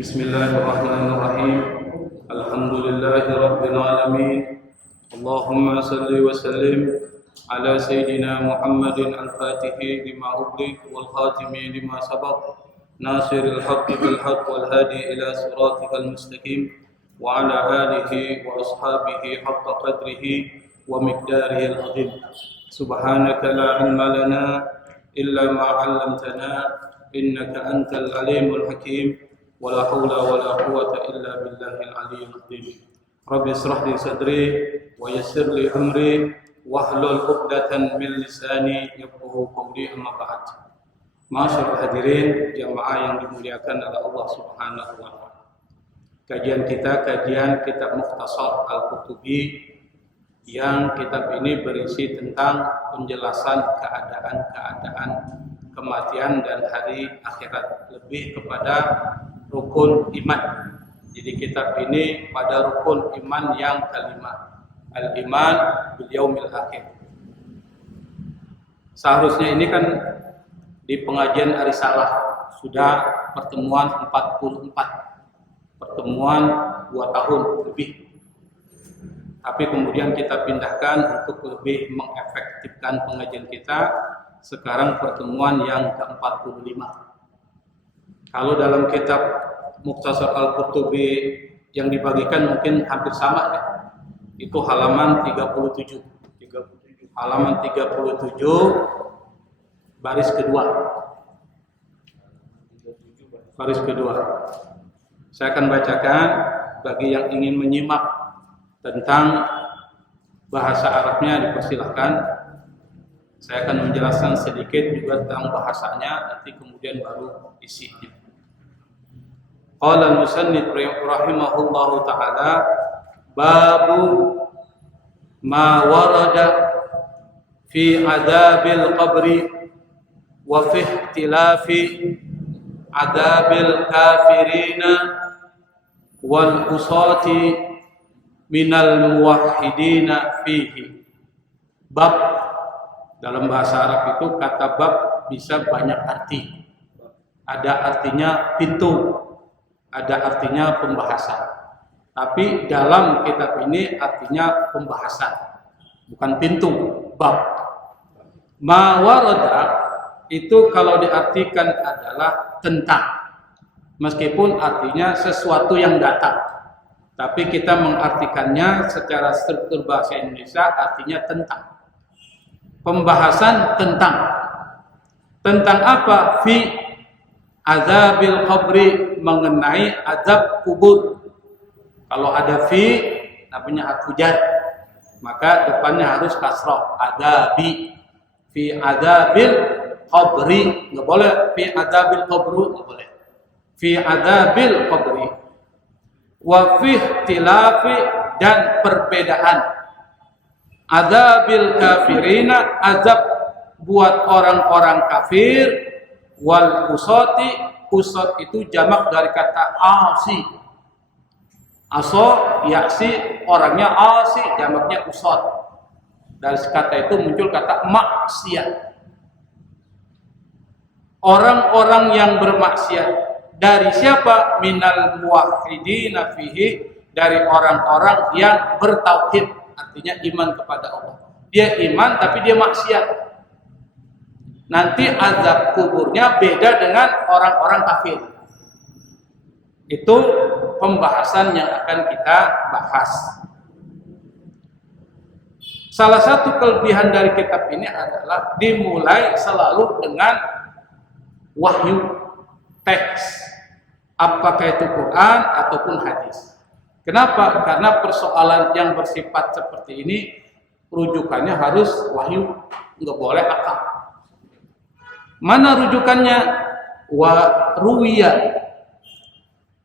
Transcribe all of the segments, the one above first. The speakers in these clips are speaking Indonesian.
Bismillahirrahmanirrahim. Alhamdulillahirabbil alamin. Allahumma salli wa sallim ala sayyidina Muhammadin al-Fatihi lima ughliq wal khatimi lima sabaq. Nasiril haqqi bil haqq wal hadi ila siratikal mustaqim wa ala alihi wa ashabihi haqqa qadrihi wa miqdarihi al-azim. Subhanaka la ilma lana illa ma 'allamtana innaka antal alimul hakim. Wala haula wala quwwata illa billahil aliyyil azim. Rabbi ishrah li sadri wa yassir li amri wahlul 'uqdatam min lisani yafqahu qawli, amma ba'd. Ma'asyiral hadirin jamaah yang dimuliakan oleh Allah Subhanahu wa taala. Kajian kitab Mukhtasar Al-Qutubi, yang kitab ini berisi tentang penjelasan keadaan kematian dan hari akhirat, lebih kepada rukun iman. Jadi kitab ini pada rukun iman yang kelima, al-iman bil yaumil akhir. Seharusnya ini kan di pengajian Arisalah sudah pertemuan 44, pertemuan 2 tahun lebih. Tapi kemudian kita pindahkan untuk lebih mengefektifkan pengajian kita. Sekarang pertemuan yang ke-45. Kalau dalam kitab Mukhtasar Al-Qutubi yang dibagikan mungkin hampir sama ya. Itu halaman 37. Halaman 37 baris kedua. Baris kedua. Saya akan bacakan bagi yang ingin menyimak tentang bahasa Arabnya, dipersilahkan. Saya akan menjelaskan sedikit juga tentang bahasanya, nanti kemudian baru isinya. Qala al-musannif rahimahullahu ta'ala, babu ma warada fi adabil qabri wa fi ikhtilafi adabil kafirina wal usati minal muwahhidina fihi. Bab dalam bahasa Arab itu, kata bab bisa banyak arti. Ada artinya pintu, ada artinya pembahasan. Tapi dalam kitab ini artinya pembahasan, bukan pintu, bab. Ma warada itu kalau diartikan adalah tentang, meskipun artinya sesuatu yang datang. Tapi kita mengartikannya secara struktur bahasa Indonesia artinya tentang. Pembahasan tentang apa? Fi azabil qabri, mengenai azab kubur. Kalau ada fi namanya harfu jar, maka depannya harus kasrah, adabi. Fi azabil qabri, enggak boleh fi azabil qabru, enggak boleh. Fi azabil qabri. Wa fi ikhtilafi, dan perbedaan. Adzabil kafirina, azab buat orang-orang kafir. Wal usati, usat itu jamak dari kata asi. Aso, yaksi, orangnya asi, jamaknya usat. Dari kata itu muncul kata maksiat. Orang-orang yang bermaksiat. Dari siapa? Minal muwahhidina fihi, dari orang-orang yang bertauhid. Artinya iman kepada Allah. Dia iman tapi dia maksiat. Nanti azab kuburnya beda dengan orang-orang kafir. Itu pembahasan yang akan kita bahas. Salah satu kelebihan dari kitab ini adalah dimulai selalu dengan wahyu, teks. Apakah itu Quran ataupun hadis. Kenapa? Karena persoalan yang bersifat seperti ini rujukannya harus wahyu, enggak boleh akal. Mana rujukannya? Wa ruwiya.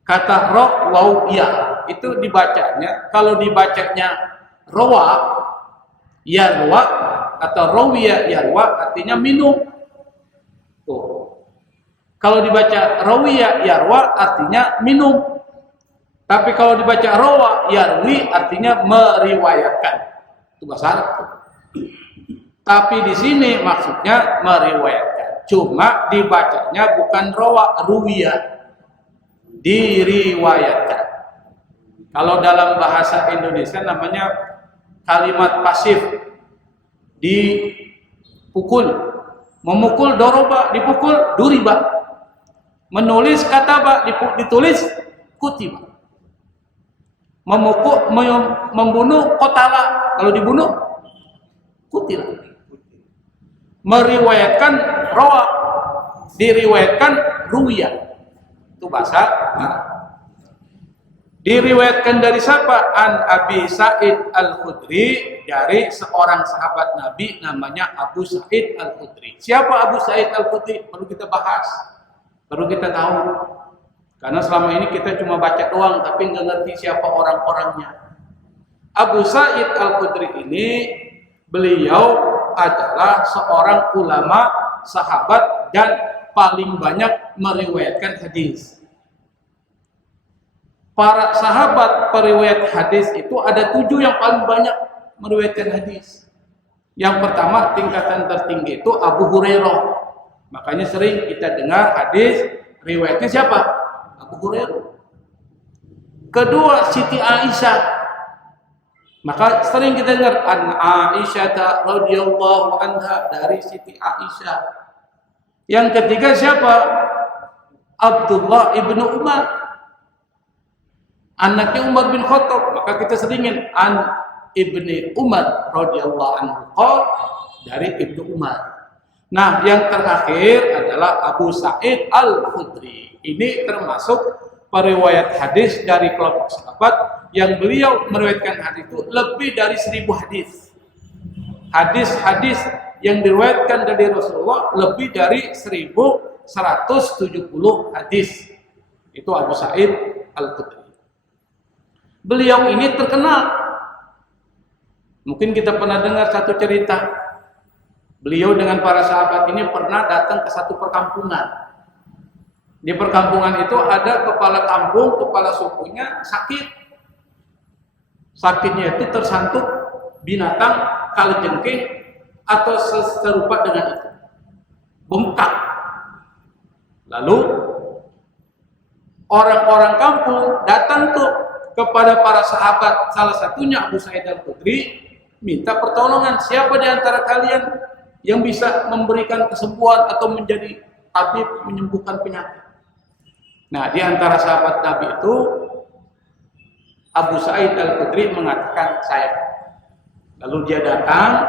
Kata ra wa ya itu dibacanya, kalau dibacanya rawa yarwa atau rawiya yarwa artinya minum. Tuh. Kalau dibaca rawiya yarwa artinya minum. Tapi kalau dibaca rawa yarwi artinya meriwayatkan. Itu bahasa Arab. Tapi di sini maksudnya meriwayatkan. Cuma dibacanya bukan rawa, ruwiya. diriwayatkan. Kalau dalam bahasa Indonesia namanya kalimat pasif, dipukul. Memukul doroba, dipukul duriba. Menulis kataba, ditulis kutiba. Membunuh kotala, kalau dibunuh kutila. Meriwayatkan rawa, diriwayatkan ruya. Itu bahasa Arab. Diriwayatkan dari siapa? An Abi Sa'id Al-Khudri, dari seorang sahabat Nabi namanya Abu Sa'id Al-Khudri. Siapa Abu Sa'id Al-Khudri? Perlu kita bahas, perlu kita tahu. Karena selama ini kita cuma baca doang, tapi nggak ngerti siapa orang-orangnya. Abu Sa'id Al-Khudri ini, beliau adalah seorang ulama, sahabat, dan paling banyak meriwayatkan hadis. Para sahabat periwayat hadis itu ada 7 yang paling banyak meriwayatkan hadis. Yang pertama, tingkatan tertinggi itu Abu Hurairah. Makanya sering kita dengar hadis riwayatnya siapa? Abu Hurairah. Kedua, Siti Aisyah. Maka sering kita dengar an Aisyah radhiyallahu anha, dari Siti Aisyah. Yang ketiga siapa? Abdullah ibnu Umar, anaknya Umar bin Khattab. Maka kita seringin an ibni Umar radhiyallahu anhu, dari Ibnu Umar. Nah, yang terakhir adalah Abu Sa'id Al-Khudri. Ini termasuk periwayat hadis dari kelompok sahabat yang beliau meriwayatkan hadis itu lebih dari 1000 hadis. Hadis-hadis yang diriwayatkan dari Rasulullah lebih dari 1170 hadis. Itu Abu Sa'id Al-Khudri. Beliau ini terkenal. Mungkin kita pernah dengar satu cerita. Beliau dengan para sahabat ini pernah datang ke satu perkampungan. Di perkampungan itu ada kepala kampung, kepala sukunya sakit. Sakitnya itu tersantuk binatang kalajengking atau serupa dengan itu. Bengkak. Lalu orang-orang kampung datang tuh kepada para sahabat, salah satunya Abu Sa'id Al-Khudri, minta pertolongan. Siapa di antara kalian yang bisa memberikan kesembuhan atau menjadi tabib menyembuhkan penyakit? Nah, di antara sahabat Nabi itu Abu Sa'id Al-Khudri mengatakan, saya. Lalu dia datang,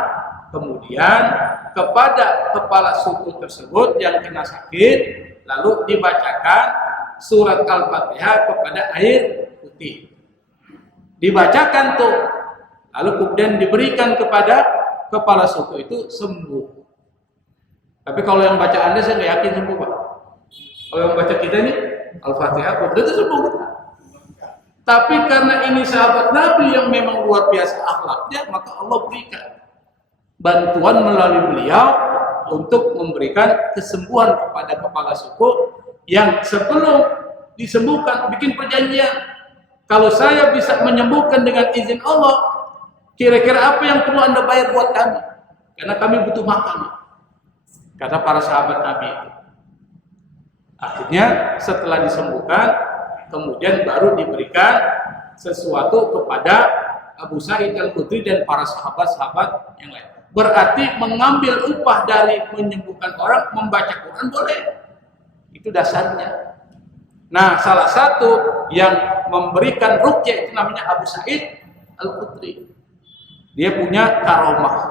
kemudian kepada kepala suku tersebut yang kena sakit, lalu dibacakan surat Al-Fatihah kepada air putih. Dibacakan tuh, lalu kemudian diberikan kepada kepala suku itu, sembuh. Tapi kalau yang baca Anda, saya nggak yakin sembuh, Pak. Kalau yang baca kita nih Al-Fatihah, itu sembuh kita. Tapi karena ini sahabat Nabi yang memang luar biasa akhlaknya, maka Allah berikan bantuan melalui beliau untuk memberikan kesembuhan kepada kepala suku yang sebelum disembuhkan bikin perjanjian. Kalau saya bisa menyembuhkan dengan izin Allah, kira-kira apa yang perlu Anda bayar buat kami? Karena kami butuh makan. Kata para sahabat Nabi itu. Akhirnya setelah disembuhkan, kemudian baru diberikan sesuatu kepada Abu Sa'id Al-Khudri dan para sahabat-sahabat yang lain. Berarti mengambil upah dari menyembuhkan orang, membaca Quran boleh. Itu dasarnya. Nah, salah satu yang memberikan ruqyah itu namanya Abu Sa'id Al-Khudri. Dia punya karomah.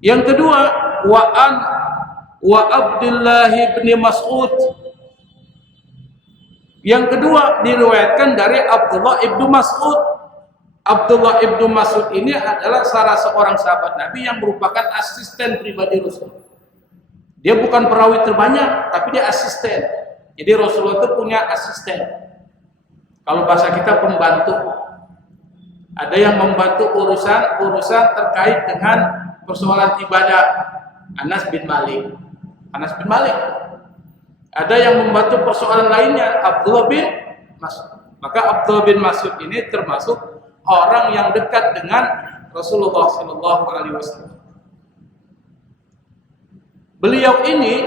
Yang kedua, wa Abdullah bin Mas'ud. Yang kedua diriwayatkan dari Abdullah ibnu Mas'ud. Abdullah ibnu Mas'ud ini adalah salah seorang sahabat Nabi yang merupakan asisten pribadi Rasul. Dia bukan perawi terbanyak, tapi dia asisten. Jadi Rasulullah itu punya asisten. Kalau bahasa kita pembantu. Ada yang membantu urusan terkait dengan persoalan ibadah. Anas bin Malik. Ada yang membantu persoalan lainnya, Abdullah bin Mas'ud. Maka Abdullah bin Mas'ud ini termasuk orang yang dekat dengan Rasulullah SAW. Beliau ini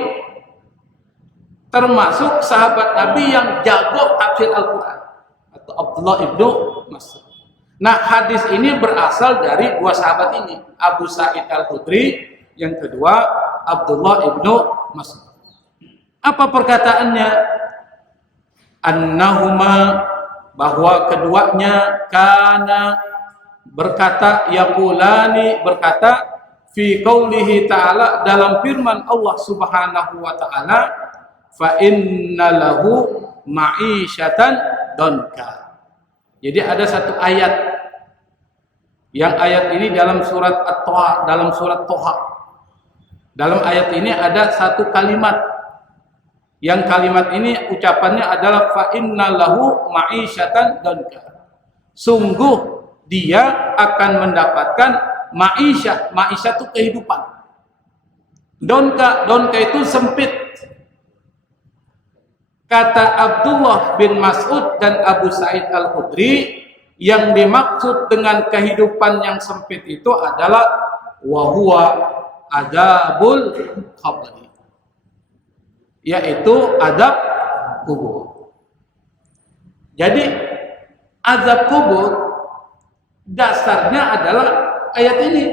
termasuk sahabat Nabi yang jago tata penafsir Al-Quran atau Abdullah ibnu Mas'ud. Nah, hadis ini berasal dari dua sahabat ini, Abu Sa'id Al-Khudri, yang kedua Abdullah ibnu Mas'ud. Apa perkataannya? Annahuma, bahwa keduanya kana berkata, yaqulani berkata, fi qaulihi ta'ala, dalam firman Allah Subhanahu wa ta'ala, fa inna lahu ma'isyatan donka. Jadi ada satu ayat, yang ayat ini dalam surat At-Toha, dalam surat Toha. Dalam ayat ini ada satu kalimat, yang kalimat ini ucapannya adalah fa inna lahu ma'isyatan donka. Sungguh dia akan mendapatkan ma'isyah. Ma'isyah itu kehidupan. Donka itu sempit. Kata Abdullah bin Mas'ud dan Abu Sa'id Al-Khudri, yang dimaksud dengan kehidupan yang sempit itu adalah wahuwa adabul qabri, yaitu adab kubur. Jadi azab kubur dasarnya adalah ayat ini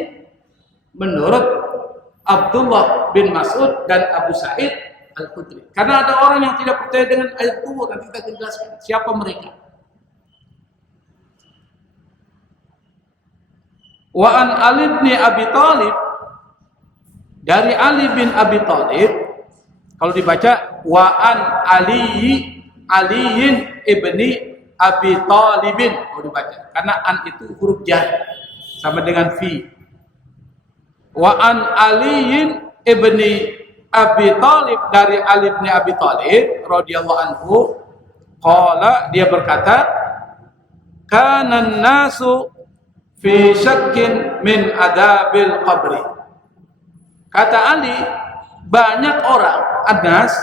menurut Abdullah bin Mas'ud dan Abu Sa'id Al-Khudri. Karena ada orang yang tidak percaya dengan ayat kubur, nanti kita jelaskan siapa mereka. Wa an Ali bin Abi Thalib, dari Ali bin Abi Thalib, kalau dibaca wa an Aliyin ibni Abi Thalibin, kalau dibaca, karena an itu huruf jar sama dengan fi. Wa an Aliyin ibni Abi Thalib, dari Ali bin Abi Thalib radhiyallahu anhu, qala, dia berkata, kana nasu fi syakkin min adabil qabri. Kata Ali, banyak orang, anas,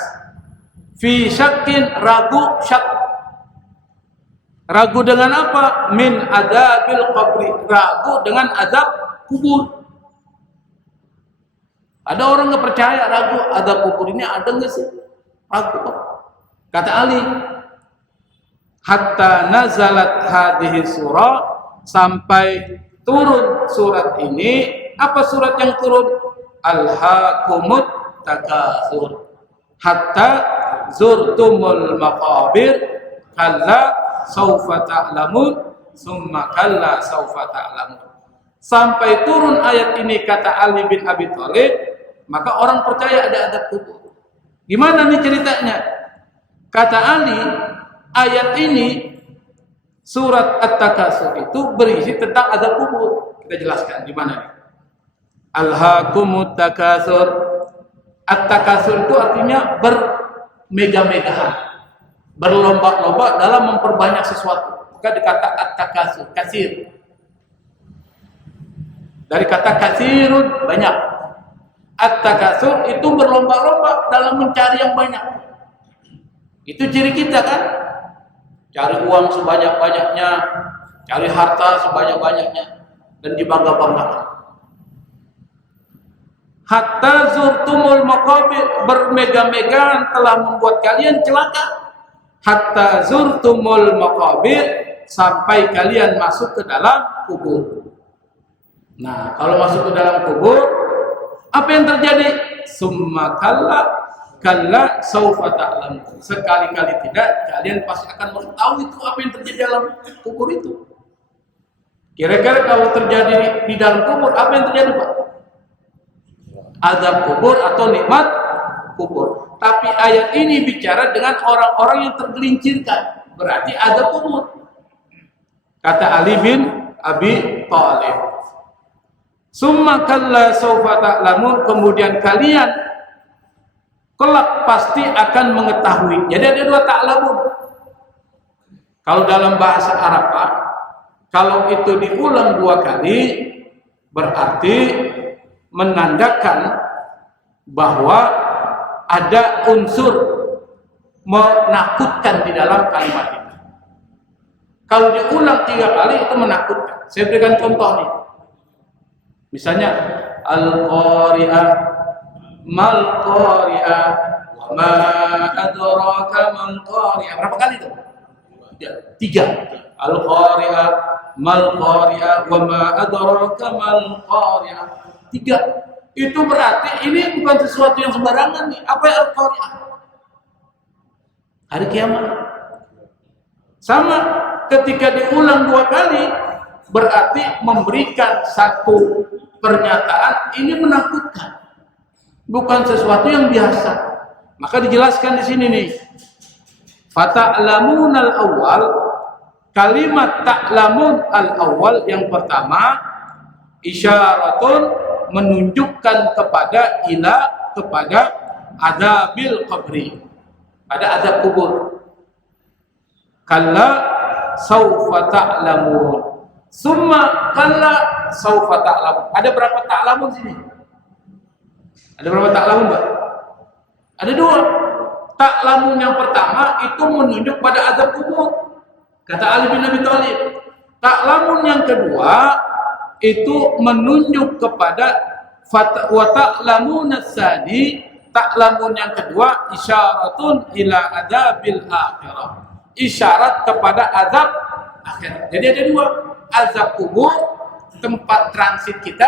fi syakkin, ragu, syak. Ragu dengan apa? Min adabil qabri, ragu dengan azab kubur. Ada orang nggak percaya, ragu azab kubur ini ada nggak sih? Ragu. Kata Ali, hatta nazalat hadhihi surah, sampai turun surat ini. Apa surat yang turun? Alhaakumut takatsur hatta zurtumul maqabir kalla saufa ta'lamun summa kalla saufa ta'lamun. Sampai turun ayat ini, kata Ali bin Abi Thalib, maka orang percaya ada azab kubur. Gimana nih ceritanya? Kata Ali, ayat ini surat At-Takatsur itu berisi tentang azab kubur. Kita jelaskan di mana nih. Alhaakumut takatsur. At-Takatsur itu artinya bermegah-megahan, berlomba-lomba dalam memperbanyak sesuatu. Maka dikata At-Takatsur, kasir. Dari kata kasirun, banyak. At-Takatsur itu berlomba-lomba dalam mencari yang banyak. Itu ciri kita kan? Cari uang sebanyak-banyaknya, cari harta sebanyak-banyaknya, dan dibangga-banggakan. Hatta zurtumul maqabir, bermegah-megahan telah membuat kalian celaka. Hatta zurtumul maqabir, sampai kalian masuk ke dalam kubur. Nah, kalau masuk ke dalam kubur, apa yang terjadi? Summa kalla saufa ta'lamun. Sekali-kali tidak, kalian pasti akan mengetahui itu apa yang terjadi dalam kubur itu. Kira-kira kalau terjadi di dalam kubur, apa yang terjadi, Pak? Azab kubur atau nikmat kubur. Tapi ayat ini bicara dengan orang-orang yang tergelincirkan, berarti azab kubur. Kata Ali bin Abi Thalib, summa kalla saufa ta'lamun, kemudian kalian kelak pasti akan mengetahui. Jadi ada dua ta'lamun. Kalau dalam bahasa Arab, kalau itu diulang dua kali, berarti menandakan bahwa ada unsur menakutkan di dalam kalimat itu. Kalau diulang 3 kali itu menakutkan. Saya berikan contoh nih. Misalnya al-qari'ah, mal-qari'ah, wa ma adraka mal-qari'ah. Berapa kali itu? Ya, 3. Al-Qari'ah, mal Qari'ah, wa ma adraka mal Qari'ah. 3. Itu berarti ini bukan sesuatu yang sembarangan nih. Apa yang Al-Qari'ah? Hari kiamat. Sama ketika diulang 2 kali berarti memberikan satu pernyataan ini menakutkan. Bukan sesuatu yang biasa. Maka dijelaskan di sini nih. Fata'lamun al-awwal, kalimat ta'lamun al-awwal yang pertama isyaratun menunjukkan kepada kepada adabil qabri, pada adab kubur. Kalla saufa ta'lamun, summa kalla saufa ta'lamun. Ada berapa ta'lamun sini? Ada berapa ta'lamun, Mbak? Ada 2. Ta'lamun yang pertama itu menunjuk pada azab kubur, kata Ali bin Abi Thalib. Ta'lamun yang kedua itu menunjuk kepada wa ta'lamun as-sani. Ta'lamun yang kedua isyaratun ila adabil akhirah, isyarat kepada azab akhirat. Jadi ada 2, azab kubur tempat transit kita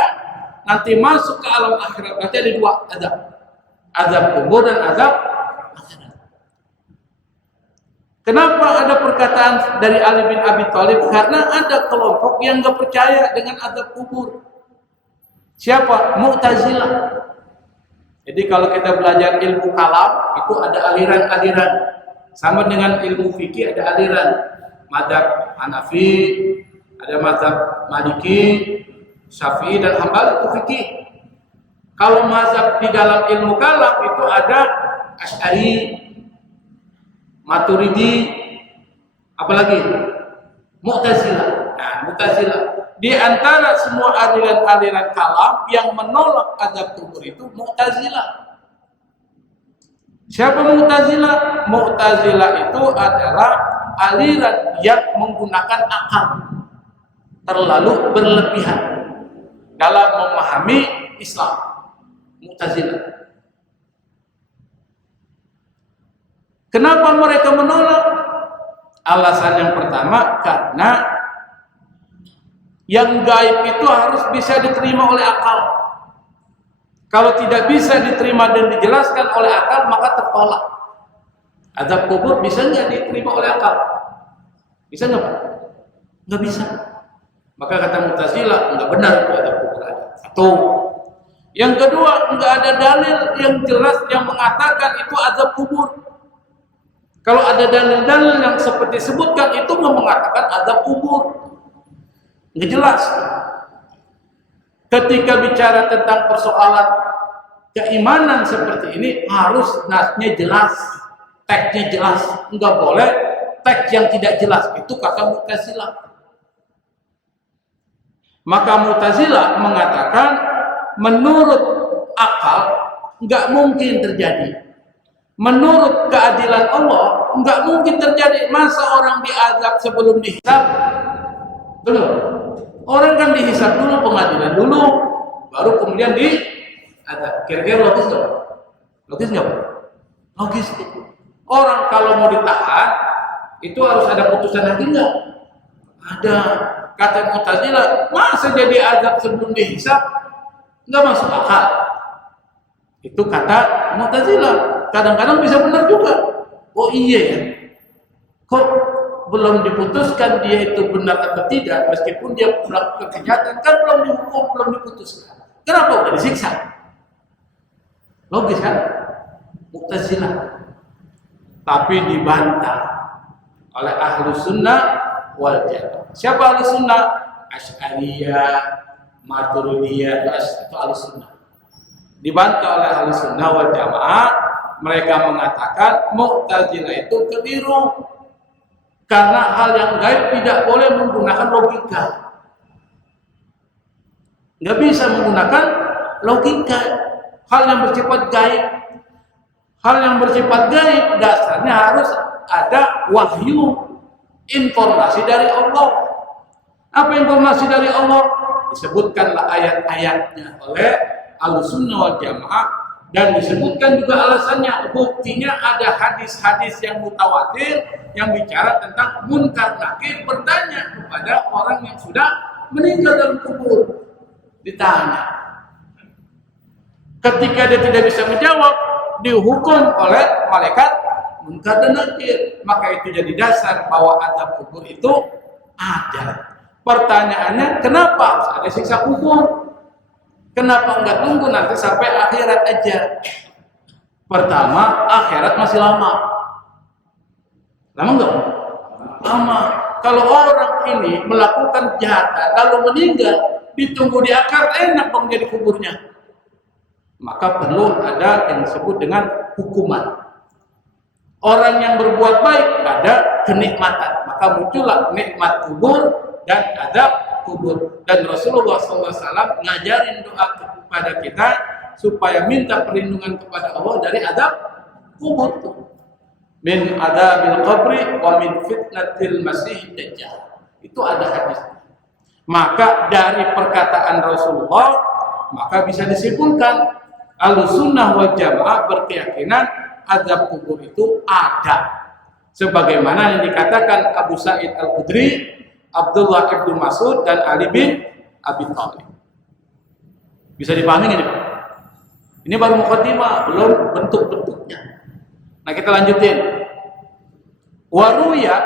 nanti masuk ke alam akhirat. Berarti ada 2 azab, azab kubur dan azab akhirat. Kenapa ada perkataan dari Ali bin Abi Thalib? Karena ada kelompok yang nggak percaya dengan azab kubur. Siapa? Mu'tazilah. Jadi kalau kita belajar ilmu kalam itu ada aliran-aliran. Sama dengan ilmu fikih ada aliran. Mazhab Hanafi, ada mazhab Maliki, Syafi'i dan Hambali itu fikih. Kalau mazhab di dalam ilmu kalam itu ada Asy'ari, Maturidi, apalagi Mu'tazilah. Nah, Mu'tazilah di antara semua aliran-aliran kalam yang menolak azab kubur itu Mu'tazilah. Siapa Mu'tazilah? Mu'tazilah itu adalah aliran yang menggunakan akal terlalu berlebihan dalam memahami Islam. Mu'tazilah. Kenapa mereka menolak? Alasan yang pertama karena yang gaib itu harus bisa diterima oleh akal. Kalau tidak bisa diterima dan dijelaskan oleh akal maka tertolak. Azab kubur bisa nggak diterima oleh akal? Bisa nggak? Nggak bisa. Maka kata Mu'tazilah nggak benar itu azab kubur ada. Satu. Yang kedua, nggak ada dalil yang jelas yang mengatakan itu azab kubur. Kalau ada dalil-dalil yang seperti disebutkan itu mengatakan azab kubur. Nggak jelas. Ketika bicara tentang persoalan keimanan seperti ini harus nasnya jelas, teksnya jelas. Nggak boleh teks yang tidak jelas. Itu kata Mu'tazilah. Maka Mu'tazilah mengatakan menurut akal nggak mungkin terjadi. Menurut keadilan Allah nggak mungkin terjadi. Masa orang diazab sebelum dihisab? Belum. Orang kan dihisab dulu, pengadilan dulu, baru kemudian diazab. Kira-kira logis nggak? Logis nggak? Logis. Orang kalau mau ditahan itu harus ada putusan hakim nggak? Ada. Kata Mu'tazilah, masa jadi azab sebelum dihisab? Nggak masuk akal. Itu kata Mu'tazilah. Kadang-kadang bisa benar juga. Oh iya ya. Kok belum diputuskan dia itu benar atau tidak, meskipun dia melakukan kejahatan, kan belum dihukum, belum diputuskan. Kenapa udah disiksa? Logis kan? Mu'tazilah. Tapi dibantah oleh Ahlus Sunnah wal Jamaah. Siapa Ahlus Sunnah? Asy'ariyah, Maturidiyah, itu Ahlus Sunnah. Dibantah oleh Ahlus Sunnah wal Jamaah. Mereka mengatakan Mu'tazilah itu keliru karena hal yang gaib tidak boleh menggunakan logika. Nggak bisa menggunakan logika. Hal yang bersifat gaib, hal yang bersifat gaib dasarnya harus ada wahyu, informasi dari Allah. Apa informasi dari Allah? Disebutkanlah ayat-ayatnya oleh Ahlus Sunnah wal Jamaah Dan disebutkan juga alasannya, buktinya ada hadis-hadis yang mutawatir yang bicara tentang munkar nakir bertanya kepada orang yang sudah meninggal dalam kubur. Ditanya. Ketika dia tidak bisa menjawab, dihukum oleh malaikat munkar dan nakir. Maka itu jadi dasar bahwa azab kubur itu ada. Pertanyaannya, kenapa ada siksa kubur? Kenapa enggak tunggu nanti sampai akhirat aja? Pertama, akhirat masih lama. Lama enggak? Lama. Kalau orang ini melakukan kejahatan lalu meninggal, ditunggu di akhirat, enak dong jadi kuburnya. Maka perlu ada yang disebut dengan hukuman. Orang yang berbuat baik ada kenikmatan, maka muncullah nikmat kubur dan adab kubur. Dan Rasulullah SAW ngajarin doa kepada kita supaya minta perlindungan kepada Allah dari adab kubur. Min adabil qabri wa min fitnatil masih dajjal. Itu ada hadis. Maka dari perkataan Rasulullah maka bisa disimpulkan Ahlussunnah wal Jamaah berkeyakinan azab kubur itu ada. Sebagaimana yang dikatakan Abu Sa'id Al-Khudri, Abdullah bin Mas'ud dan Ali bin Abi Thalib. Bisa dipahami nggak Pak? Ini baru mukaddimah, belum bentuk-bentuknya. Nah kita lanjutin. Waruya,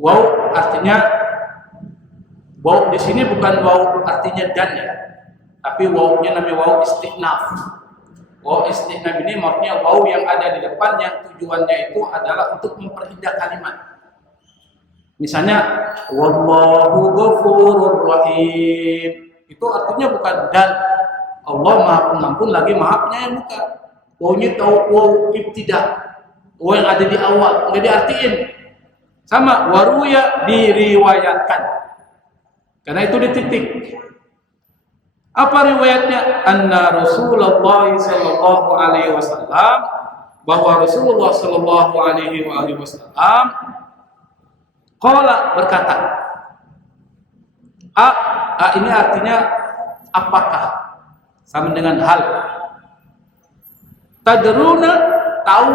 waw artinya, waw di sini bukan waw artinya dan ya, tapi wawnya namanya waw istinaf. Waw istinaf ini maksudnya waw yang ada di depan yang tujuannya itu adalah untuk memperindah kalimat. Misalnya, wallahu ghafurur rahim. Itu artinya bukan dan Allah Maha Pengampun lagi Maha Penyayang, bukan. Wawnya tahu waw ibtidah. Waw yang ada di awal, enggak diartiin. Sama waruya diriwayatkan. Karena itu dititik. Apa riwayatnya? Anna Rasulullah sallallahu alaihi wasallam, bahwa Rasulullah sallallahu alaihi wasallam qala berkata, a ini artinya apakah, sama dengan hal. Tadruna tahu.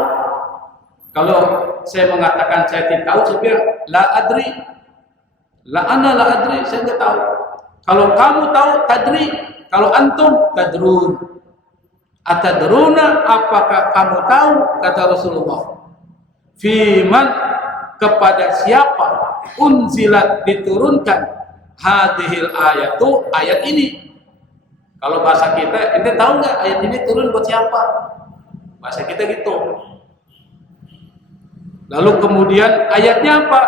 Kalau saya mengatakan saya tidak tahu, saya bilang la adri. La ana la adri, saya tidak tahu. Kalau kamu tahu tadri, kalau antum tadrun. Atadruna, apakah kamu tahu, kata Rasulullah. Fiman, kepada siapa unzilat diturunkan hadhil ayatu, ayat ini. Kalau bahasa kita, ente tahu nggak ayat ini turun buat siapa? Bahasa kita gitu. Lalu kemudian ayatnya apa?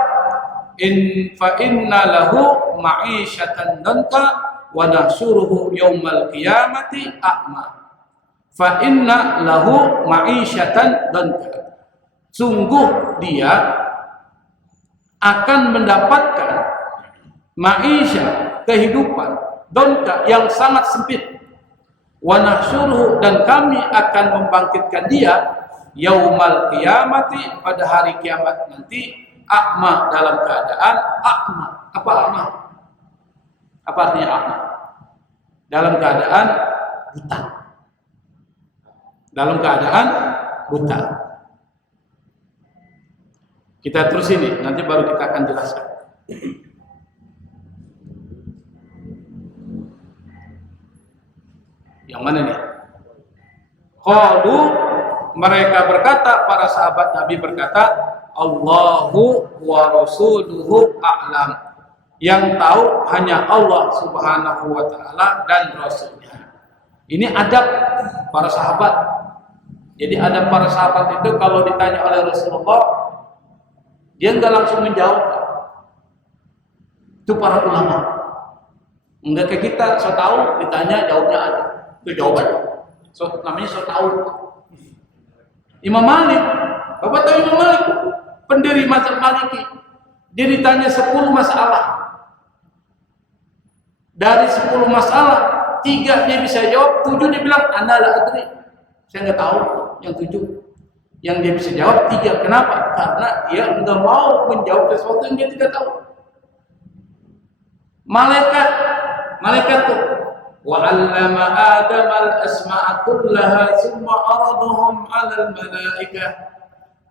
Fa inna lahu ma'isyatan danka wa nahsyuruhu yaumal qiyamati a'ma. Fa inna lahu ma'isyatan danka. Sungguh dia akan mendapatkan ma'isyah, kehidupan donka yang sangat sempit. Wa nahsyuruhu, dan kami akan membangkitkan dia yaumal qiyamati, pada hari kiamat nanti, a'ma, dalam keadaan a'ma. Apa a'ma? Apa artinya a'ma? Dalam keadaan buta. Dalam keadaan buta. Kita terus ini, nanti baru kita akan jelaskan. Yang mana nih? Qalu, mereka berkata, para sahabat Nabi berkata, Allahu wa rasuluhu a'lam. Yang tahu hanya Allah Subhanahu wa taala dan Rasulnya. Ini adab para sahabat. Jadi adab para sahabat itu kalau ditanya oleh Rasulullah, dia enggak langsung menjawab. Itu para ulama. Enggak kayak kita, so tahu ditanya jawabnya ada. Itu jawaban. Namanya so tahu. Imam Malik, Bapak tahu Imam Malik? Pendiri mazhab Maliki. Dia ditanya 10 masalah. Dari 10 masalah, 3 dia bisa jawab, 7 dia bilang ana la adri. Saya enggak tahu yang 7. Yang dia bisa jawab 3. Kenapa? Karena dia enggak mau menjawab sesuatu yang dia tidak tahu. Malaikat tuh Wa 'allama Adam al-asma'a kullaha tsumma 'aradahum 'alal malaikah.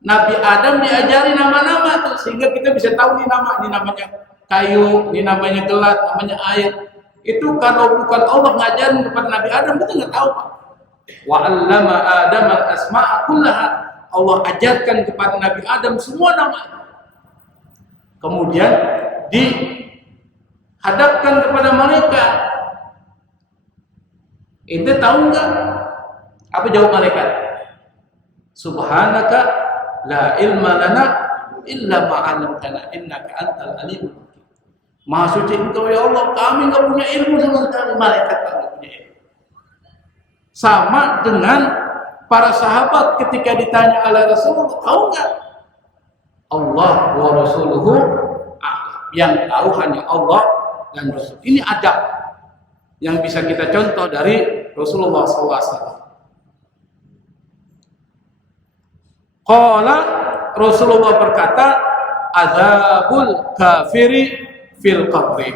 Nabi Adam diajari nama-nama tuh sehingga kita bisa tahu ini namanya kayu, ini namanya gelas, namanya air. Itu kalau bukan Allah ngajarin kepada Nabi Adam kita nggak tahu, Pak. Wa 'allama Adam al-asma'a kullaha. Allah ajarkan kepada Nabi Adam semua nama. Kemudian dihadapkan kepada malaikat. Ente tahu nggak apa jawab malaikat? Subhanaka la ilma lana illa ma 'allamtana innaka antal alimul hakim. Maha suci Engkau ya Allah, kami nggak punya ilmu sama sekali. Malaikat nggak punya ilmu. Sama dengan para sahabat ketika ditanya oleh Rasulullah, tahu nggak? Allah wa rasuluhu a'lam. Yang tahu hanya Allah dan Rasul. Ini adab yang bisa kita contoh dari Rasulullah SAW. Qala, Rasulullah berkata, adzabul kafiri fil qabri.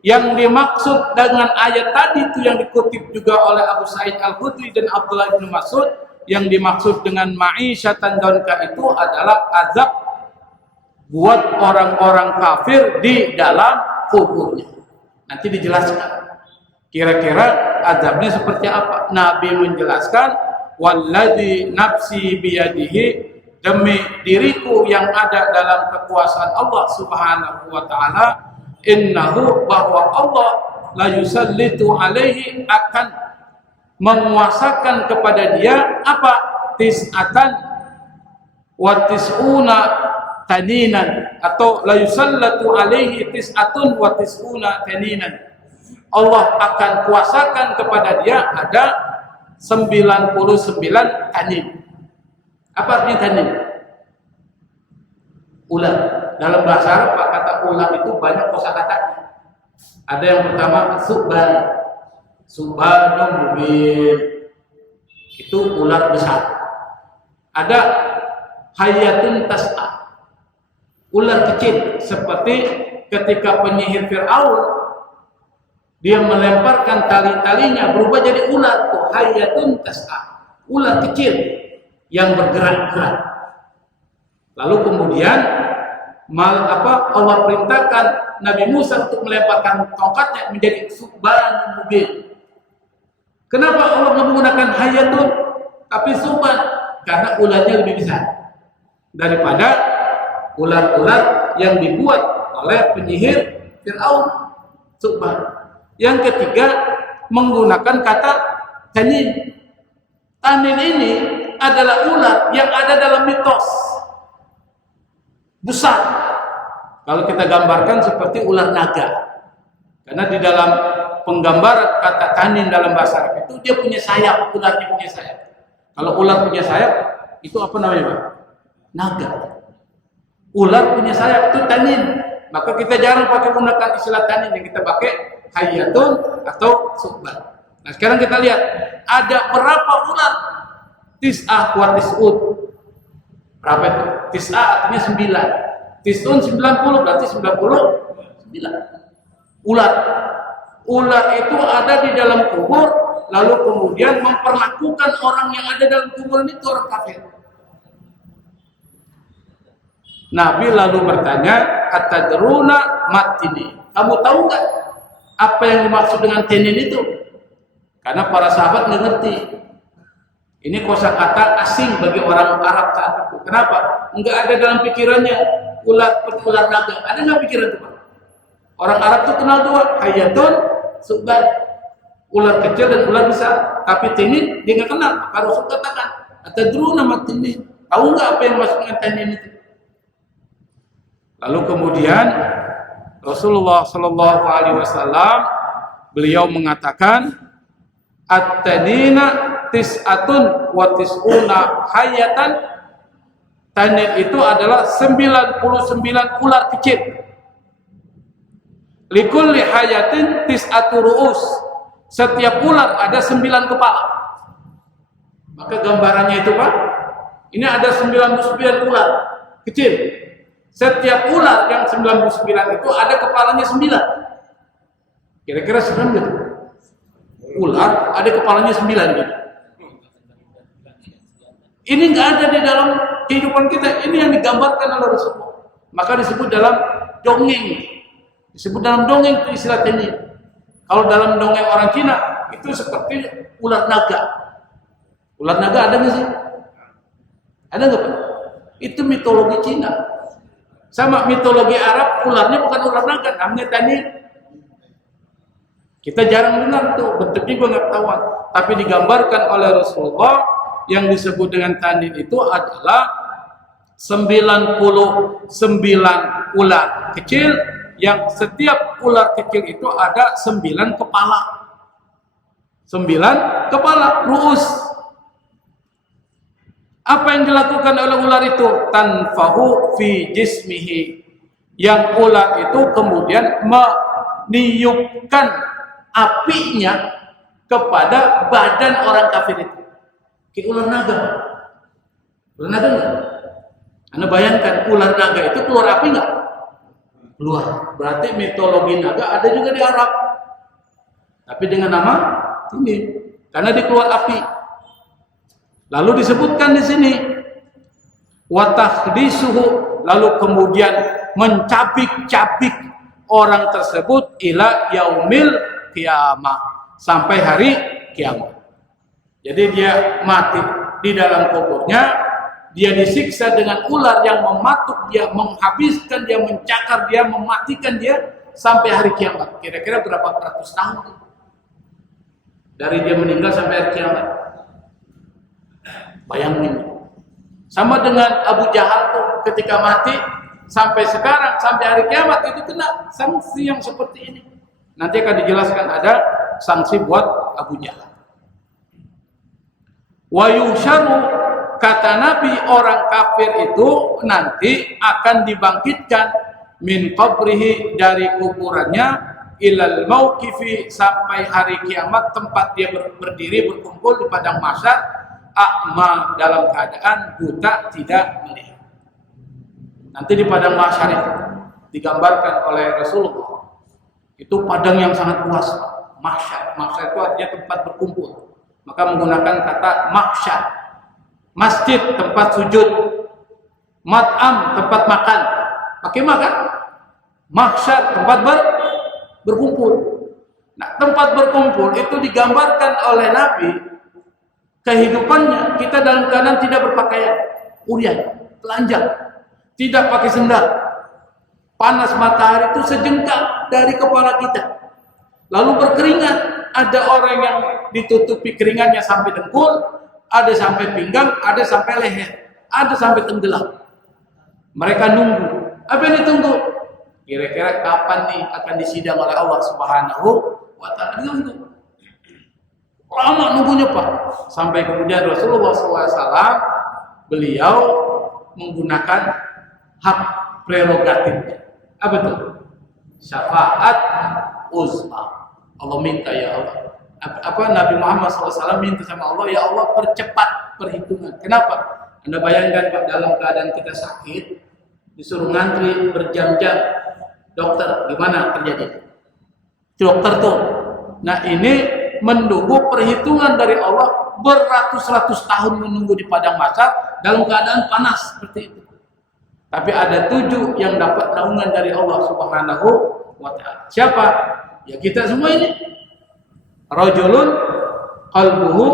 Yang dimaksud dengan ayat tadi itu yang dikutip juga oleh Abu Sa'id Al-Khudri dan Abdullah bin Mas'ud, yang dimaksud dengan ma'isyatan donka itu adalah azab buat orang-orang kafir di dalam kuburnya. Nanti dijelaskan kira-kira azabnya seperti apa. Nabi menjelaskan, walladzi nafsi biyadihi, demi diriku yang ada dalam kekuasaan Allah Subhanahu wa taala, innahu, bahwa Allah la yusallitu alaihi, akan menguasakan kepada dia apa? Tis'atan wa tis'una taninan, atau la yusallatu alaihi tis'atun wa tis'una taninan. Allah akan kuasakan kepada dia ada 99 tanin. Apa artinya tanin? Ular. Dalam bahasa Arab kata ular itu banyak kosakatanya. Ada yang pertama subban. Subbanun mubin. Itu ular besar. Ada hayatun tas'a. Ular kecil, seperti ketika penyihir Fir'aun dia melemparkan tali-talinya berubah jadi ular, tuh hayatun tas'a, ular kecil yang bergerak-gerak. Lalu kemudian Allah perintahkan Nabi Musa untuk melemparkan tongkatnya menjadi subban mubin. Kenapa Allah menggunakan hayatun tapi subban? Karena ularnya lebih besar daripada ular-ular yang dibuat oleh penyihir Fir'aun, subban. Yang ketiga, menggunakan kata tanin. Tanin ini adalah ular yang ada dalam mitos besar. Kalau kita gambarkan seperti ular naga. Karena di dalam penggambaran kata tanin dalam bahasa Arab itu dia punya sayap, ularnya punya sayap. Kalau ular punya sayap, itu apa namanya, Pak? Naga. Ular punya sayap itu tanin. Maka kita jarang pakai menggunakan istilah tanin, yang kita pakai hayatun atau subban. Nah, sekarang kita lihat ada berapa ular? Tis'ah wa tis'ud. Berapa itu? Tis'ah artinya 9. Tis'un 90, berarti 99 ular. Ular itu ada di dalam kubur, lalu kemudian memperlakukan orang yang ada dalam kubur itu orang kafir. Nabi lalu bertanya, atadruna matini, kamu tahu nggak apa yang dimaksud dengan tenin itu? Karena para sahabat nggak ngerti. Ini kosakata asing bagi orang Arab saat itu. Kenapa? Nggak ada dalam pikirannya ular naga. Ada nggak pikiran itu, Pak? Orang Arab itu kenal dua, hayatun, subban, ular kecil dan ular besar. Tapi tenin dia nggak kenal. Kalau Rasul katakan, atadruna matini, tahu nggak apa yang dimaksud dengan tenin itu? Lalu kemudian Rasulullah Shallallahu Alaihi Wasallam beliau mengatakan, at-tanina tis'atun wa tis'una hayatan. Tanin itu adalah 99 ular kecil. Likulli hayatin tis'atu ru'us. Setiap ular ada 9 kepala. Maka gambarannya itu, Pak, ini ada 99 ular kecil. Setiap ular yang 99 itu ada kepalanya 9. Kira-kira serem gitu. ular, ada kepalanya 9 gitu. Ini nggak ada di dalam kehidupan kita. Ini yang digambarkan oleh Rasulullah. Maka disebut dalam dongeng. Disebut dalam dongeng itu istilah ini. Kalau dalam dongeng orang Cina itu seperti ular naga. Ular naga ada nggak sih? Ada nggak Pak? Itu mitologi Cina. Sama mitologi Arab, ularnya bukan ular naga, namanya tanir. Kita jarang dengar tuh, bentuknya gue nggak ketahuan. Tapi digambarkan oleh Rasulullah yang disebut dengan tanir itu adalah 99 ular kecil yang setiap ular kecil itu ada 9 kepala. 9 kepala, ru'us. Apa yang dilakukan oleh ular itu? Tanfahu fi jismihi. Yang ular itu kemudian meniupkan apinya kepada badan orang kafir itu. Kayak ular naga. Ular naga enggak? Anda bayangkan ular naga itu keluar api enggak? Keluar. Berarti mitologi naga ada juga di Arab. Tapi dengan nama ini, karena dia keluar api. Lalu disebutkan di sini wa takhdisuhu, lalu kemudian mencabik-cabik orang tersebut ila yaumil qiyamah, sampai hari kiamat. Jadi dia mati di dalam kuburnya, dia disiksa dengan ular yang mematuk dia, menghabiskan dia, mencakar dia, mematikan dia sampai hari kiamat. Kira-kira berapa ratus tahun itu? Dari dia meninggal sampai hari kiamat. Bayangin. Sama dengan Abu Jahal tuh ketika mati sampai sekarang, sampai hari kiamat itu kena sanksi yang seperti ini. Nanti akan dijelaskan ada sanksi buat Abu Jahal. Wa yusharu, kata Nabi, orang kafir itu nanti akan dibangkitkan min qabrihi, dari kuburannya, ilal mauqifi, sampai hari kiamat, tempat dia berdiri berkumpul di padang mahsyar, a'ma, dalam keadaan buta, tidak melihat. Nanti di padang mahsyar itu digambarkan oleh Rasulullah, itu padang yang sangat luas. Mahsyar, mahsyar itu artinya tempat berkumpul. Maka menggunakan kata mahsyar. Masjid, tempat sujud. Mat'am, tempat makan. Pakai makan. Mahsyar, tempat berkumpul. Nah, tempat berkumpul itu digambarkan oleh Nabi. Kehidupannya, kita dalam keadaan tidak berpakaian, urian, telanjang, tidak pakai sendal. Panas matahari itu sejengkal dari kepala kita. Lalu berkeringat, ada orang yang ditutupi keringatnya sampai dengkul, ada sampai pinggang, ada sampai leher, ada sampai tenggelam. Mereka nunggu. Apa yang ditunggu? Kira-kira kapan nih akan disidang oleh Allah Subhanahu wa Ta'ala? Nunggu. Lama nunggunya Pak. Sampai kemudian Rasulullah SAW, beliau menggunakan hak prerogatifnya. Apa itu? Syafaat uzma. Allah minta, ya Allah. Nabi Muhammad SAW minta sama Allah, ya Allah percepat perhitungan. Kenapa? Anda bayangkan Pak, dalam keadaan kita sakit, disuruh ngantri berjam-jam. Dokter, gimana terjadi? Dokter tuh. Nah ini menunggu perhitungan dari Allah, beratus-ratus tahun menunggu di padang mahsyar dalam keadaan panas seperti itu. Tapi ada 7 yang dapat naungan dari Allah Subhanahu wa Ta'ala. Siapa? Ya kita semua ini. Rajulun qalbuhu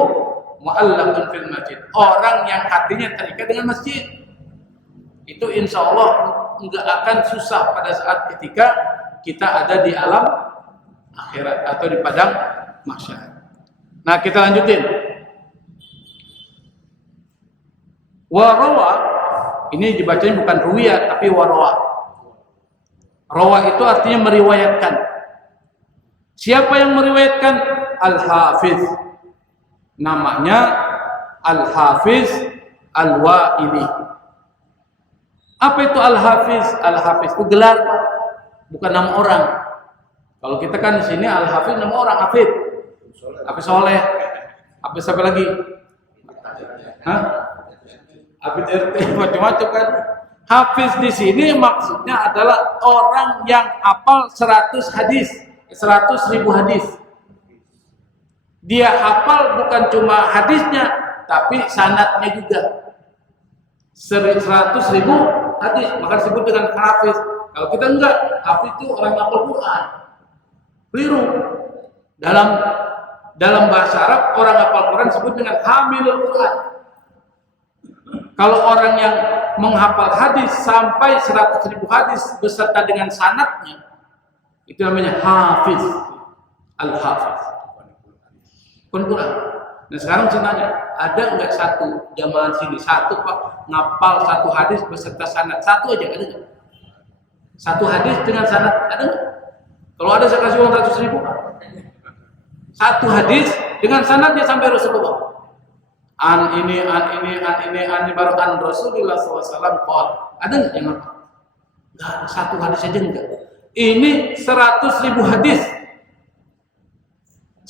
mu'allaqun fil masjid. Orang yang hatinya terikat dengan masjid. Itu insya Allah enggak akan susah pada saat ketika kita ada di alam akhirat atau di padang mahsyar. Nah, kita lanjutin. Warawa, ini dibacanya bukan ruwiyah tapi warawa. Rawa itu artinya meriwayatkan. Siapa yang meriwayatkan? Al-Hafiz. Namanya Al-Hafiz Al-Wa'ili. Apa itu Al-Hafiz? Al-Hafiz itu gelar, bukan nama orang. Kalau kita kan di sini Al-Hafiz nama orang, Hafid. Hafiz Soleh. Hafiz siapa lagi? Hah? Hafiz RT, macam-macam kan. Hafiz di sini maksudnya adalah orang yang hafal 100 hadis, 100.000 hadis. Dia hafal bukan cuma hadisnya, tapi sanadnya juga. 100.000 hadis, maka disebut dengan hafiz. Kalau kita enggak, hafiz itu orang yang hafal Quran. Keliru. Dalam bahasa Arab, orang hafal Quran disebut dengan hamilul Quran. Kalau orang yang menghafal hadis sampai 100.000 hadis beserta dengan sanadnya, itu namanya hafiz. Al-hafiz. Quran. Nah sekarang saya tanya, ada nggak satu jamaah sini, satu pak ngapal satu hadis beserta sanad, satu aja ada nggak? Satu hadis dengan sanad ada nggak? Kalau ada saya kasih uang 100.000. Satu hadis dengan sanadnya sampai Rasulullah. An ini baru an Rasulullah SAW qol. Ada nggak yang ngapal? Nggak, satu hadis aja enggak. Ini 100.000 hadis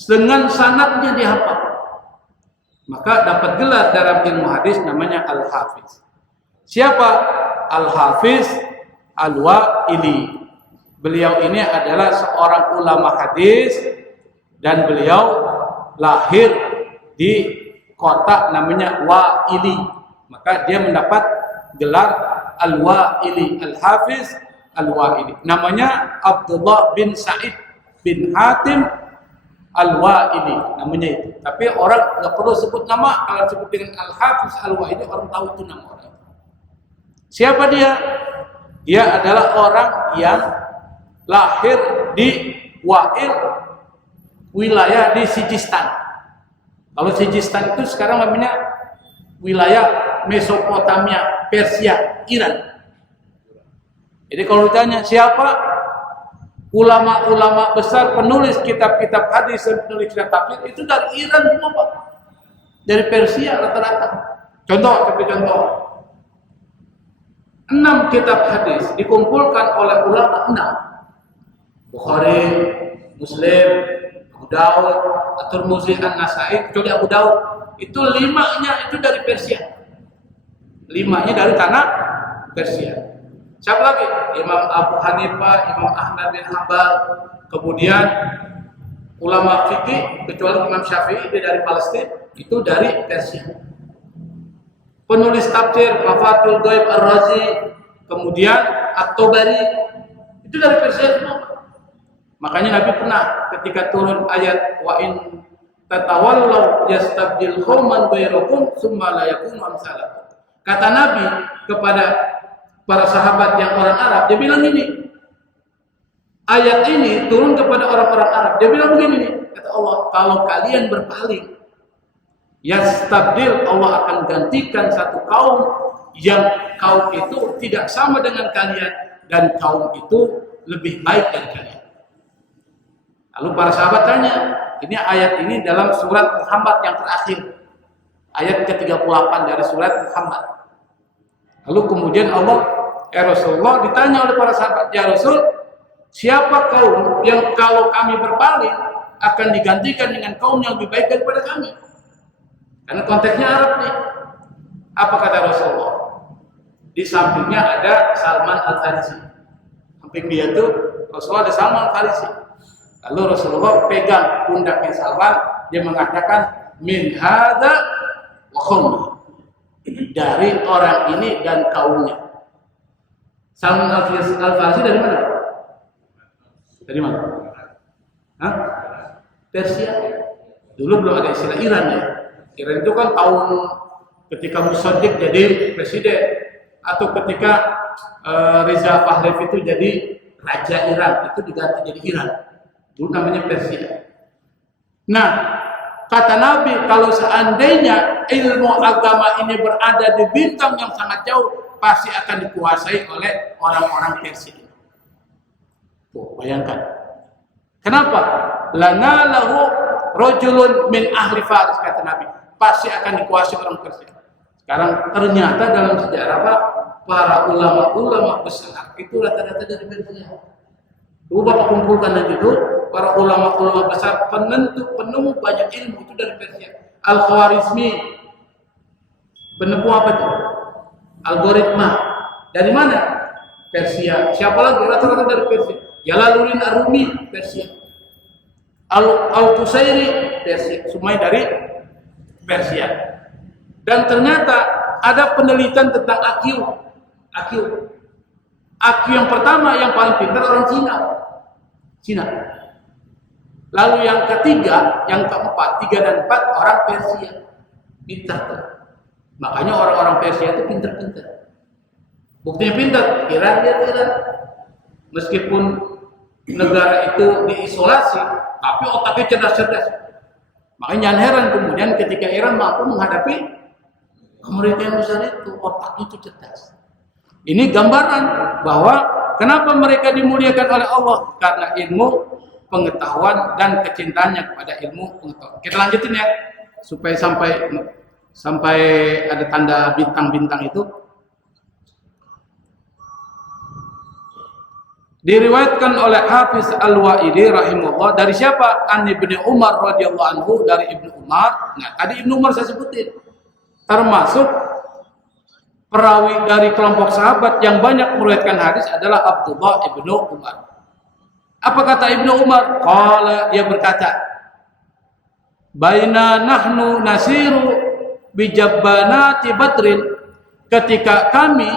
dengan sanadnya dihafal. Maka dapat gelar dalam ilmu hadis namanya Al-Hafiz. Siapa Al-Hafiz? Al-Wa'ili. Beliau ini adalah seorang ulama hadis dan beliau lahir di kota namanya Wa'ili. Maka dia mendapat gelar Al-Wa'ili, Al-Hafiz Al-Wa'ili. Namanya Abdullah bin Sa'id bin Hatim Al-Wa'ili namanya itu. Tapi orang nggak perlu sebut nama. Kalau sebut dengan Al-Hafiz Al-Wa'ili, orang tahu itu nama orang. Siapa dia? Dia adalah orang yang lahir di Wa'il, wilayah di Sijistan. Kalau Sijistan itu sekarang namanya wilayah Mesopotamia, Persia, Iran. Jadi kalau ditanya siapa ulama-ulama besar penulis kitab-kitab hadis dan penulis kitab tafsir, itu dari Iran semua Pak. Dari Persia rata-rata. Contoh. 6 kitab hadis dikumpulkan oleh ulama 6. Bukhari, Muslim, Abu Daud, At-Tirmidzi, An-Nasa'i, kecuali Abu Daud. Itu 5-nya itu dari Persia. 5-nya dari tanah Persia. Siapa lagi? Imam Abu Hanifah, Imam Ahmad bin Hanbal, kemudian ulama fikih kecuali Imam Syafi'i dia dari Palestina, itu dari Persia. Penulis tafsir Mafatul Ghaib Ar-Razi, kemudian At-Tabari, itu dari Persia semua. Makanya Nabi pernah ketika turun ayat wa in tatawallaw yastabdil qauman ghayrakum tsumma la yakunu amsalakum. Kata Nabi kepada para sahabat yang orang Arab, dia bilang ini. Ayat ini turun kepada orang-orang Arab. Dia bilang begini nih, kata Allah, kalau kalian berpaling, yastabdil, Allah akan gantikan satu kaum yang kaum itu tidak sama dengan kalian dan kaum itu lebih baik dari kalian. Lalu para sahabat tanya, ini ayat ini dalam surat Muhammad yang terakhir, ayat ke-38 dari surat Muhammad. Lalu kemudian Rasulullah ditanya oleh para sahabat, ya Rasul, siapa kaum yang kalau kami berpaling akan digantikan dengan kaum yang lebih baik daripada kami? Karena konteksnya Arab nih. Apa kata Rasulullah? Di sampingnya ada Salman Al-Farisi. Samping dia tuh Rasulullah ada Salman Al-Farisi. Lalu Rasulullah pegang pundaknya Salman, dia mengatakan min hadza wa qaumi, dari orang ini dan kaumnya. Salman Al-Farisi dari mana? Dari mana? Hah? Persia. Dulu belum ada istilah Iran ya. Iran itu kan tahun ketika Musaddiq jadi presiden atau ketika Reza Pahlavi itu jadi raja Iran, itu diganti jadi Iran. Dulu namanya Persia. Nah, kata Nabi, kalau seandainya ilmu agama ini berada di bintang yang sangat jauh, pasti akan dikuasai oleh orang-orang Persia. Tuh, bayangkan. Kenapa? Lana lahu rajulun min ahli Faris, kata Nabi. Pasti akan dikuasai orang Persia. Sekarang ternyata dalam sejarah Pak, para ulama-ulama besar itu rata-rata dari Persia. Tuh Bapak kumpulkan nanti itu para ulama-ulama besar penemu banyak ilmu itu dari Persia. Al-Khwarizmi, penemu apa itu? Algoritma. Dari mana? Persia. Siapa lagi? Rata-rata dari Persia. Jalaluddin Ar-Rumi, Persia. Al-Qusairi Persia, Sumai dari Persia. Dan ternyata ada penelitian tentang IQ. IQ yang pertama yang paling pintar orang Cina. Lalu yang ketiga, yang keempat, 3 dan 4 orang Persia. Pintar tuh. Makanya orang-orang Persia itu pintar-pintar. Buktinya pintar, Iran. Meskipun negara itu diisolasi, tapi otaknya cerdas-cerdas. Makanya jangan heran kemudian ketika Iran mampu menghadapi Amerika yang besar itu, otaknya itu cerdas. Ini gambaran bahwa kenapa mereka dimuliakan oleh Allah, karena ilmu pengetahuan dan kecintaannya kepada ilmu pengetahuan. Kita lanjutin ya, supaya sampai ada tanda bintang-bintang itu. Diriwayatkan oleh Hafiz Al-Wa'idi rahimahullah dari siapa? An Ibnu Umar radhiyallahu anhu, dari Ibnu Umar. Nah, tadi Ibnu Umar saya sebutin. Termasuk perawi dari kelompok sahabat yang banyak meriwayatkan hadis adalah Abdullah Ibnu Umar. Apa kata Ibnu Umar? Qala, dia berkata, "Baina nahnu nasiru bi jabbanati Badrin." Ketika kami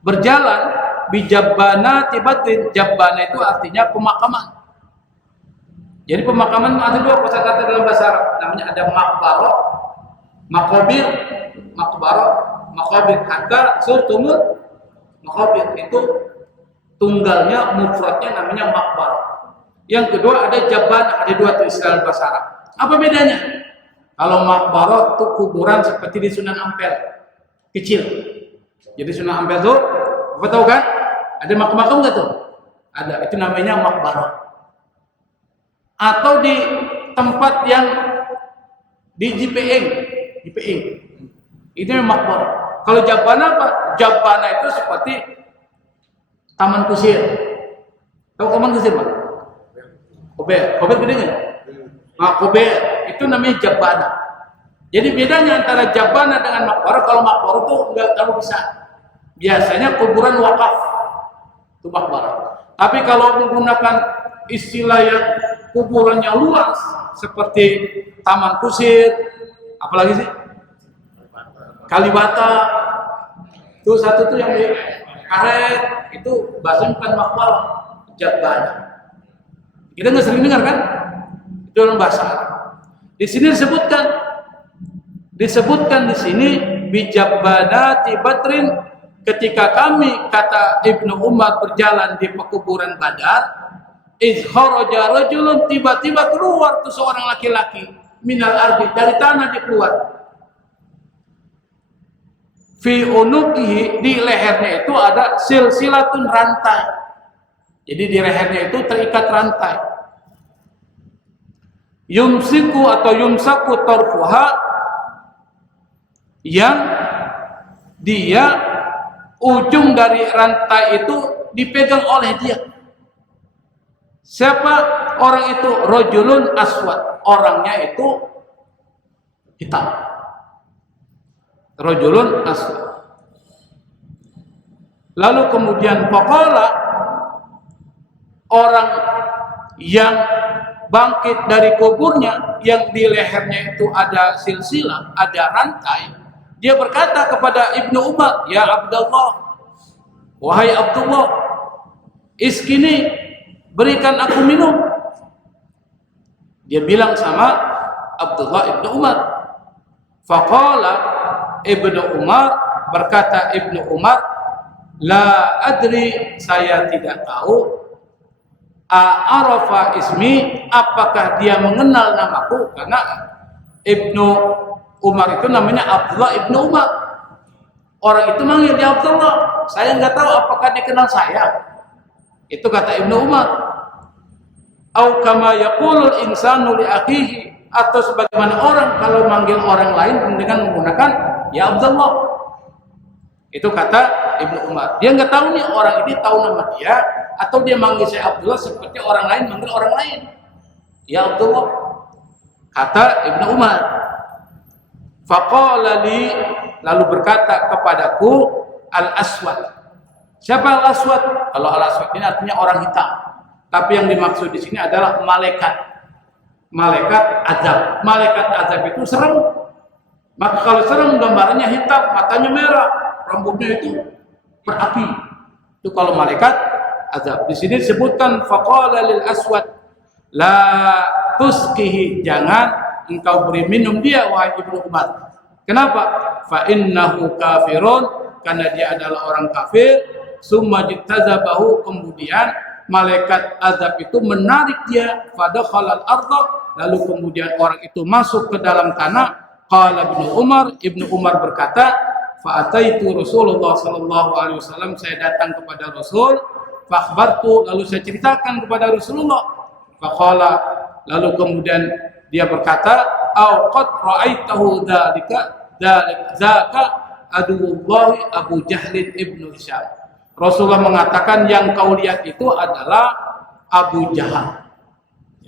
berjalan bijabbanati Badrin, jabbana itu artinya pemakaman. Jadi pemakaman ada 2 kosakata dalam bahasa Arab, namanya ada maqbarah, maqabir, hatta surtumul maqabir, itu tunggalnya, mufradnya namanya maqbarah. Yang kedua ada jabbana, ada 2 tuh istilah bahasa Arab. Apa bedanya? Kalau maqbarah itu kuburan seperti di Sunan Ampel, kecil. Jadi Sunan Ampel tuh, apa tahu kan? Ada makam-makam nggak tuh? Ada, itu namanya makbarah. Atau di tempat yang di JPE, itu namanya makbarah. Kalau jabbana apa? Jabbana itu seperti taman kusir. Tahu taman kusir Pak? Kober gede nggak? Nah, kober itu namanya jabbana. Jadi bedanya antara jabbana dengan makbarah, kalau makbarah itu nggak terlalu besar. Biasanya kuburan wakaf itu makbarah. Tapi kalau menggunakan istilah yang kuburannya luas seperti taman kusir, apalagi sih? Kalibata. Itu satu tuh yang di karet, itu bahasanya bukan makbarah, jabbana. Kita nggak sering dengar kan? Itu dalam bahasa Arab. Di sini disebutkan di sini bijabbanati Badrin. Ketika kami, kata Ibnu Umar, berjalan di pekuburan Badar, izharaja rajulun, tiba-tiba keluar tuh seorang laki-laki minal ardi, dari tanah dia keluar. Fi unuqihi, di lehernya itu ada silsilatun, rantai. Jadi di lehernya itu terikat rantai. Yumsiku atau yumsaku tarfuha, yang dia ujung dari rantai itu dipegang oleh dia. Siapa orang itu? Rajulun aswad, orangnya itu hitam. Rajulun aswad. Lalu kemudian faqala, orang yang bangkit dari kuburnya, yang di lehernya itu ada silsilah, ada rantai, dia berkata kepada Ibnu Umar, "Ya Abdullah, wahai Abdullah, iskini, berikan aku minum." Dia bilang sama Abdullah Ibnu Umar. Faqala Ibnu Umar, berkata Ibnu Umar, "La adri, saya tidak tahu, a'arafa ismi, apakah dia mengenal namaku?" Karena Ibnu Umar itu namanya Abdullah Ibnu Umar. Orang itu manggil dia Abdullah. Saya nggak tahu apakah dia kenal saya. Itu kata Ibnu Umar. Au kama yaqulul insanu li akhihi, atau sebagaimana orang kalau manggil orang lain dengan menggunakan ya Abdullah. Itu kata Ibnu Umar. Dia nggak tahu nih orang ini tahu nama dia atau dia manggil saya Abdullah seperti orang lain manggil orang lain. Ya Abdullah. Kata Ibnu Umar. Faqala li, lalu berkata kepadaku, Al-Aswad. Siapa Al-Aswad? Kalau Al-Aswad ini artinya orang hitam. Tapi yang dimaksud di sini adalah malaikat. malaikat azab. Malaikat azab itu serem. Maka kalau serem gambarannya hitam, matanya merah, rambutnya itu berapi. Itu kalau malaikat azab. Di sini disebutkan faqala lil aswad la tusqihi, jangan engkau beri minum dia wahai Ibnu Umar. Kenapa? Fa innahu kafirun, karena dia adalah orang kafir. Summa jitazabahu, kemudian malaikat azab itu menarik dia pada khalal ardh, lalu kemudian orang itu masuk ke dalam tanah. Qala Ibnu Umar berkata, fa ataitu Rasulullah sallallahu alaihi wasallam, saya datang kepada Rasul, fa akhbartu, lalu saya ceritakan kepada Rasulullah. Fa qala, lalu kemudian dia berkata, au qad ra'aitahu dzaka adullahi Abu Jahlin ibnu Hisham. Rasulullah mengatakan yang kau lihat itu adalah Abu Jahal.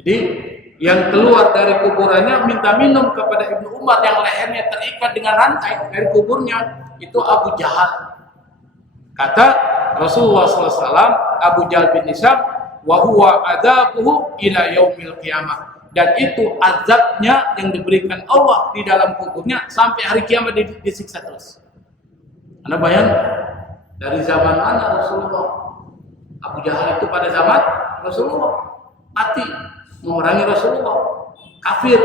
Jadi yang keluar dari kuburannya minta minum kepada Ibnu Umar yang lehernya terikat dengan rantai dari kuburnya, itu Abu Jahal. Kata Rasulullah SAW, Abu Jahal bin Hisham, wa huwa adzabuhu ila yaumil qiyamah. Dan itu azabnya yang diberikan Allah di dalam kuburnya sampai hari kiamat, disiksa terus. Anda bayangkan dari zaman mana Rasulullah? Abu Jahal itu pada zaman Rasulullah mati memerangi Rasulullah, kafir.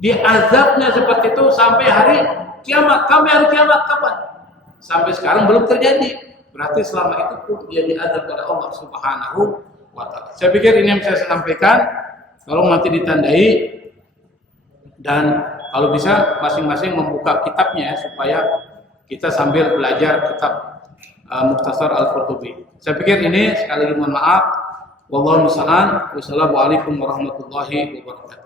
Dia azabnya seperti itu sampai hari kiamat. Sampai hari kiamat kapan? Sampai sekarang belum terjadi. Berarti selama itu pun dia diazab oleh Allah Subhanahu wa ta'ala. Saya pikir ini yang saya sampaikan. Tolong nanti ditandai, dan kalau bisa masing-masing membuka kitabnya ya, supaya kita sambil belajar kitab Mukhtasar Al-Qurtubi. Saya pikir ini, sekali lagi mohon maaf. Wallahu musta'an. Wassalamualaikum warahmatullahi wabarakatuh.